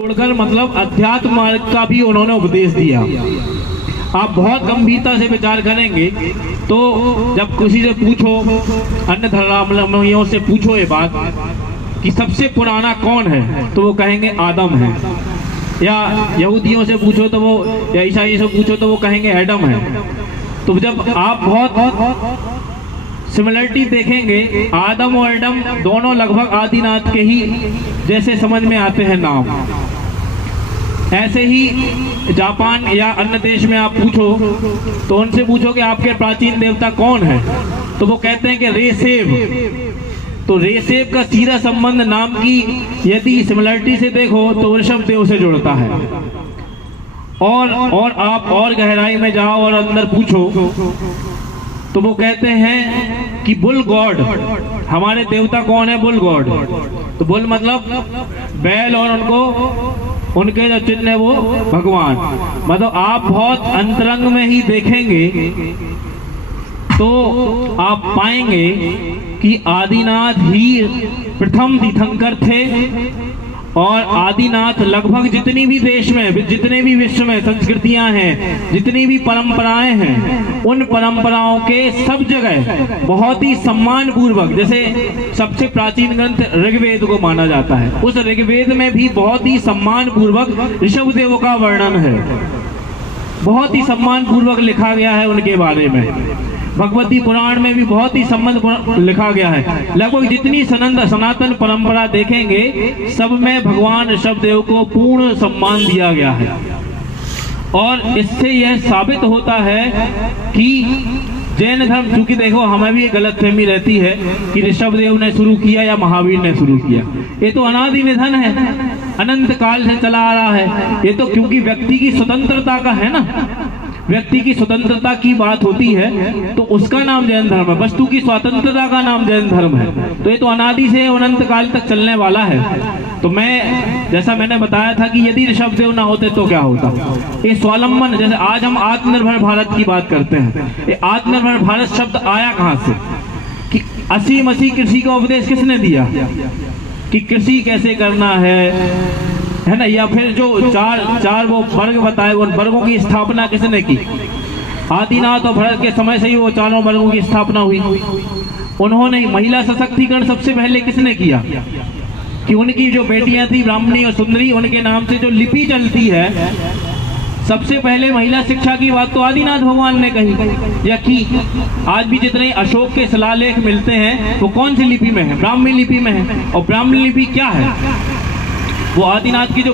छोड़कर मतलब अध्यात्म मार्ग का भी उन्होंने उपदेश दिया। आप बहुत गंभीरता से विचार करेंगे तो जब किसी से पूछो, अन्य धर्मावलंबियों से पूछो ये बात कि सबसे पुराना कौन है, तो वो कहेंगे आदम है। या यहूदियों से पूछो तो वो, या ईसाई से पूछो तो वो कहेंगे एडम है। तो जब आप बहुत सिमिलरिटी देखेंगे, आदम और एडम दोनों लगभग आदिनाथ के ही जैसे समझ में आते हैं नाम। ऐसे ही जापान या अन्य देश में आप पूछो तो उनसे पूछो कि आपके प्राचीन देवता कौन है, तो वो कहते हैं कि रेसेव। तो रेसेव का सीधा संबंध नाम की यदि सिमिलरिटी से देखो तो ऋषभ देव से जुड़ता है। और आप और गहराई में जाओ और अंदर पूछो तो वो कहते हैं कि बुल गॉड, हमारे देवता कौन है? Bull God. तो बुल मतलब बैल और उनके जो चिन्ह है वो भगवान। मतलब आप बहुत अंतरंग में ही देखेंगे तो आप पाएंगे कि आदिनाथ ही प्रथम तीर्थंकर थे। और आदिनाथ लगभग जितनी भी देश में, जितने भी विश्व में संस्कृतियां हैं, जितनी भी परंपराएं हैं, उन परंपराओं के सब जगह बहुत ही सम्मान पूर्वक, जैसे सबसे प्राचीन ग्रंथ ऋग्वेद को माना जाता है, उस ऋग्वेद में भी बहुत ही सम्मान पूर्वक ऋषभ देव का वर्णन है। बहुत ही सम्मान पूर्वक लिखा गया है उनके बारे में। भगवती पुराण में भी बहुत ही संबंध लिखा गया है। लगभग जितनी सनातन परंपरा देखेंगे सब में भगवान ऋषभ देव को पूर्ण सम्मान दिया गया है। और इससे यह साबित होता है कि जैन धर्म, चूंकि देखो हमें भी एक गलतफहमी रहती है कि ऋषभ देव ने शुरू किया या महावीर ने शुरू किया। ये तो अनादि निधन है, अनंत काल से चला आ रहा है। ये तो क्योंकि व्यक्ति की स्वतंत्रता का है ना, व्यक्ति की स्वतंत्रता की बात होती है तो उसका नाम जैन धर्म है। वस्तु की स्वतंत्रता का नाम जैन धर्म है। तो ये तो अनादि से अनंत काल तक चलने वाला है। तो जैसा मैंने बताया था कि यदि ऋषभ देव ना होते तो क्या होता। ये स्वावलंबन, जैसे आज हम आत्मनिर्भर भारत की बात करते हैं, ये आत्मनिर्भर भारत शब्द आया कहाँ से? कि असी मसी कृषि का उपदेश किसने दिया कि कृषि कैसे करना है ना? या फिर जो चार वो वर्ग बताए, उन वर्गों की स्थापना किसने की? आदिनाथ और भरत के समय से ही वो चारों वर्गों की स्थापना हुई। उन्होंने महिला सशक्तिकरण सबसे पहले किसने किया? कि उनकी जो बेटियां थी ब्राह्मणी और सुंदरी, उनके नाम से जो लिपि चलती है, सबसे पहले महिला शिक्षा की बात तो आदिनाथ भगवान ने कही या की। आज भी जितने अशोक के शिलालेख मिलते हैं वो कौन सी लिपि में है? ब्राह्मी लिपि में है। और ब्राह्मी लिपि क्या है? वो आदिनाथ की जो